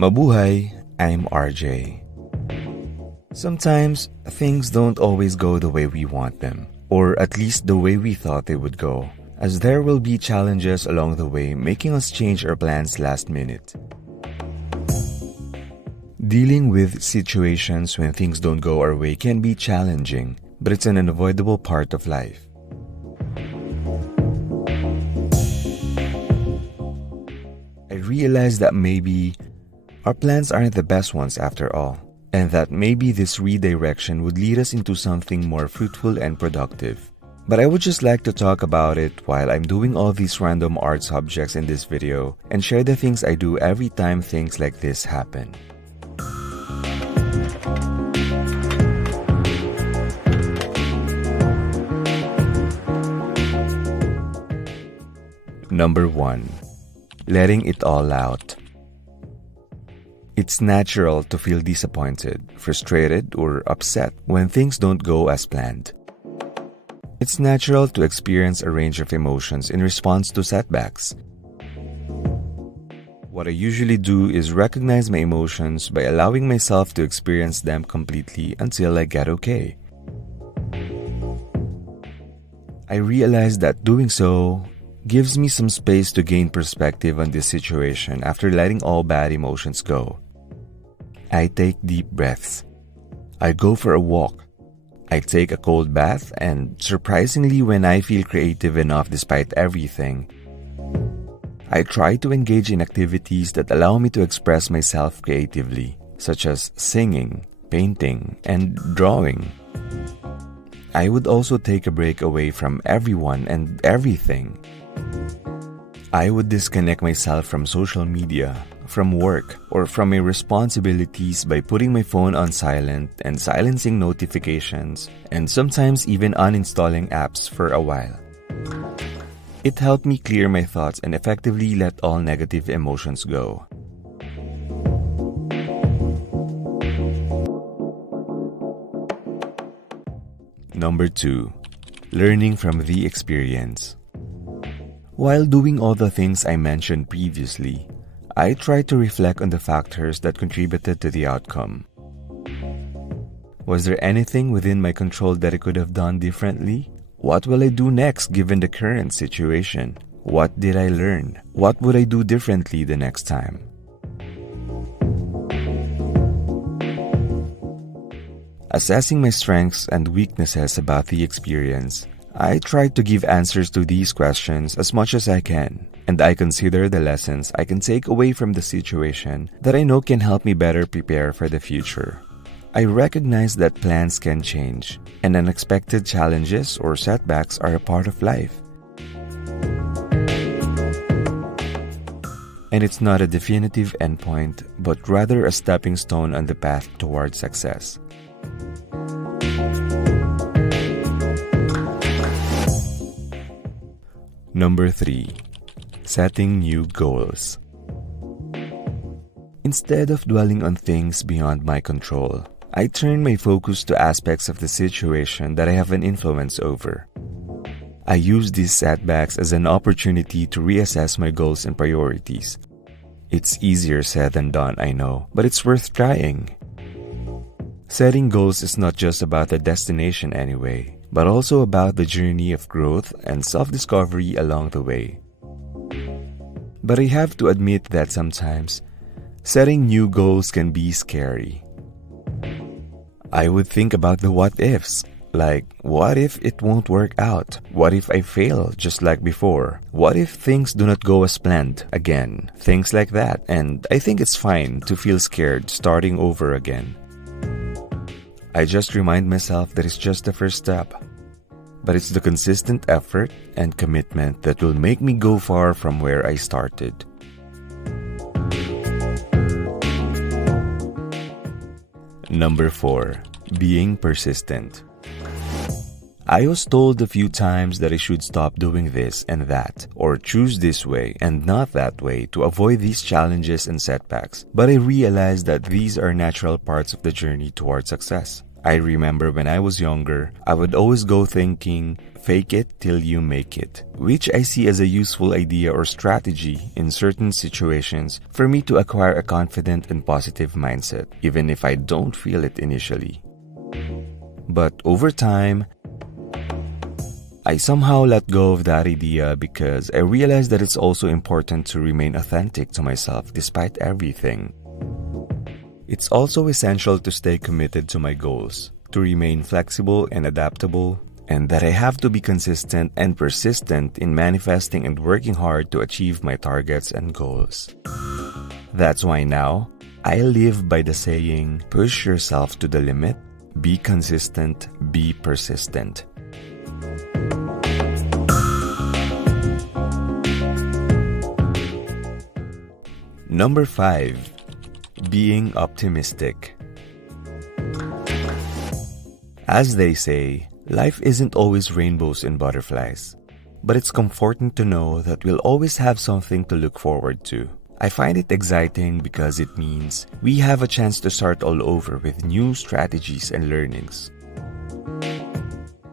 Mabuhay, I'm RJ. Sometimes, things don't always go the way we want them, or at least the way we thought they would go, as there will be challenges along the way making us change our plans last minute. Dealing with situations when things don't go our way can be challenging, but it's an unavoidable part of life. I realized that maybe our plans aren't the best ones after all, and that maybe this redirection would lead us into something more fruitful and productive. But I would just like to talk about it while I'm doing all these random art subjects in this video and share the things I do every time things like this happen. Number 1. Letting it all out. It's natural to feel disappointed, frustrated, or upset when things don't go as planned. It's natural to experience a range of emotions in response to setbacks. What I usually do is recognize my emotions by allowing myself to experience them completely until I get okay. I realize that doing so gives me some space to gain perspective on this situation after letting all bad emotions go. I take deep breaths. I go for a walk. I take a cold bath, and surprisingly, when I feel creative enough despite everything, I try to engage in activities that allow me to express myself creatively, such as singing, painting, and drawing. I would also take a break away from everyone and everything. I would disconnect myself from social media, from work, or from my responsibilities by putting my phone on silent and silencing notifications, and sometimes even uninstalling apps for a while. It helped me clear my thoughts and effectively let all negative emotions go. Number 2. Learning from the experience. While doing all the things I mentioned previously, I try to reflect on the factors that contributed to the outcome. Was there anything within my control that I could have done differently? What will I do next given the current situation? What did I learn? What would I do differently the next time? Assessing my strengths and weaknesses about the experience, I try to give answers to these questions as much as I can, and I consider the lessons I can take away from the situation that I know can help me better prepare for the future. I recognize that plans can change, and unexpected challenges or setbacks are a part of life. And it's not a definitive endpoint, but rather a stepping stone on the path towards success. Number 3. Setting new goals. Instead of dwelling on things beyond my control, I turn my focus to aspects of the situation that I have an influence over. I use these setbacks as an opportunity to reassess my goals and priorities. It's easier said than done, I know, but it's worth trying. Setting goals is not just about the destination anyway, but also about the journey of growth and self-discovery along the way. But I have to admit that sometimes, setting new goals can be scary. I would think about the what-ifs, like, what if it won't work out? What if I fail just like before? What if things do not go as planned again? Things like that, and I think it's fine to feel scared starting over again. I just remind myself that it's just the first step. But it's the consistent effort and commitment that will make me go far from where I started. Number 4. Being persistent. I was told a few times that I should stop doing this and that, or choose this way and not that way to avoid these challenges and setbacks. But I realized that these are natural parts of the journey towards success. I remember when I was younger, I would always go thinking, fake it till you make it, which I see as a useful idea or strategy in certain situations for me to acquire a confident and positive mindset, even if I don't feel it initially. But over time, I somehow let go of that idea because I realized that it's also important to remain authentic to myself despite everything. It's also essential to stay committed to my goals, to remain flexible and adaptable, and that I have to be consistent and persistent in manifesting and working hard to achieve my targets and goals. That's why now, I live by the saying, push yourself to the limit, be consistent, be persistent. Number 5. Being optimistic. As they say, life isn't always rainbows and butterflies, but it's comforting to know that we'll always have something to look forward to. I find it exciting because it means we have a chance to start all over with new strategies and learnings.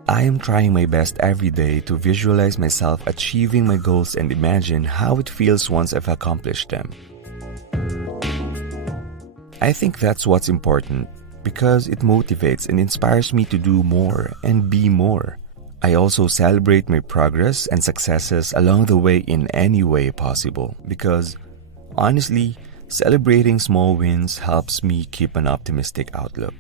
I am trying my best every day to visualize myself achieving my goals and imagine how it feels once I've accomplished them. I think that's what's important because it motivates and inspires me to do more and be more. I also celebrate my progress and successes along the way in any way possible because, honestly, celebrating small wins helps me keep an optimistic outlook.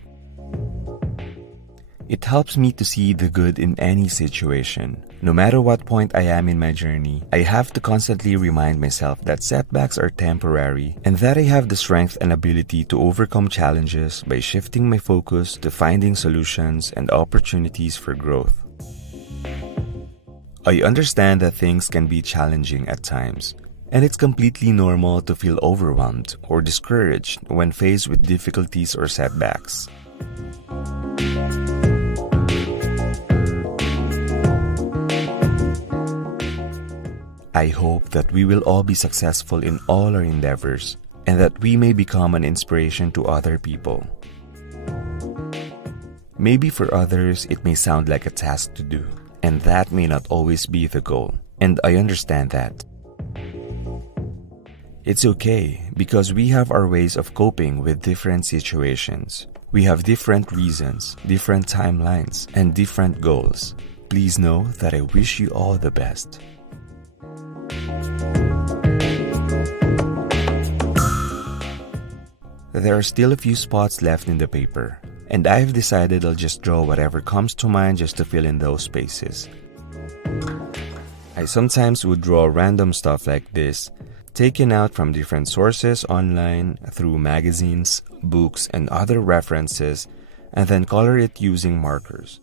It helps me to see the good in any situation. No matter what point I am in my journey, I have to constantly remind myself that setbacks are temporary and that I have the strength and ability to overcome challenges by shifting my focus to finding solutions and opportunities for growth. I understand that things can be challenging at times, and it's completely normal to feel overwhelmed or discouraged when faced with difficulties or setbacks. I hope that we will all be successful in all our endeavors and that we may become an inspiration to other people. Maybe for others, it may sound like a task to do, and that may not always be the goal, and I understand that. It's okay because we have our ways of coping with different situations. We have different reasons, different timelines, and different goals. Please know that I wish you all the best. There are still a few spots left in the paper, and I've decided I'll just draw whatever comes to mind just to fill in those spaces. I sometimes would draw random stuff like this, taken out from different sources online, through magazines, books, and other references, and then color it using markers.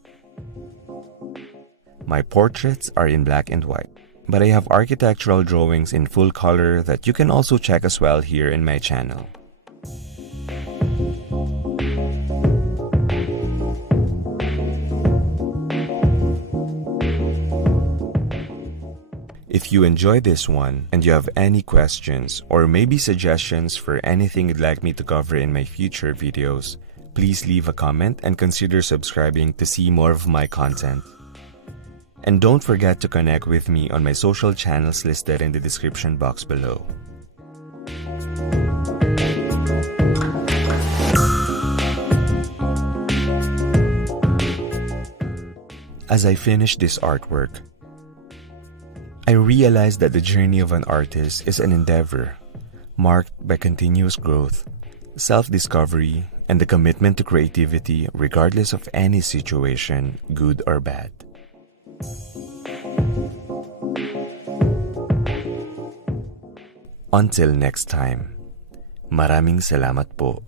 My portraits are in black and white, but I have architectural drawings in full color that you can also check as well here in my channel. If you enjoyed this one and you have any questions or maybe suggestions for anything you'd like me to cover in my future videos, please leave a comment and consider subscribing to see more of my content. And don't forget to connect with me on my social channels listed in the description box below. As I finish this artwork, I realized that the journey of an artist is an endeavor marked by continuous growth, self-discovery, and the commitment to creativity regardless of any situation, good or bad. Until next time, maraming salamat po.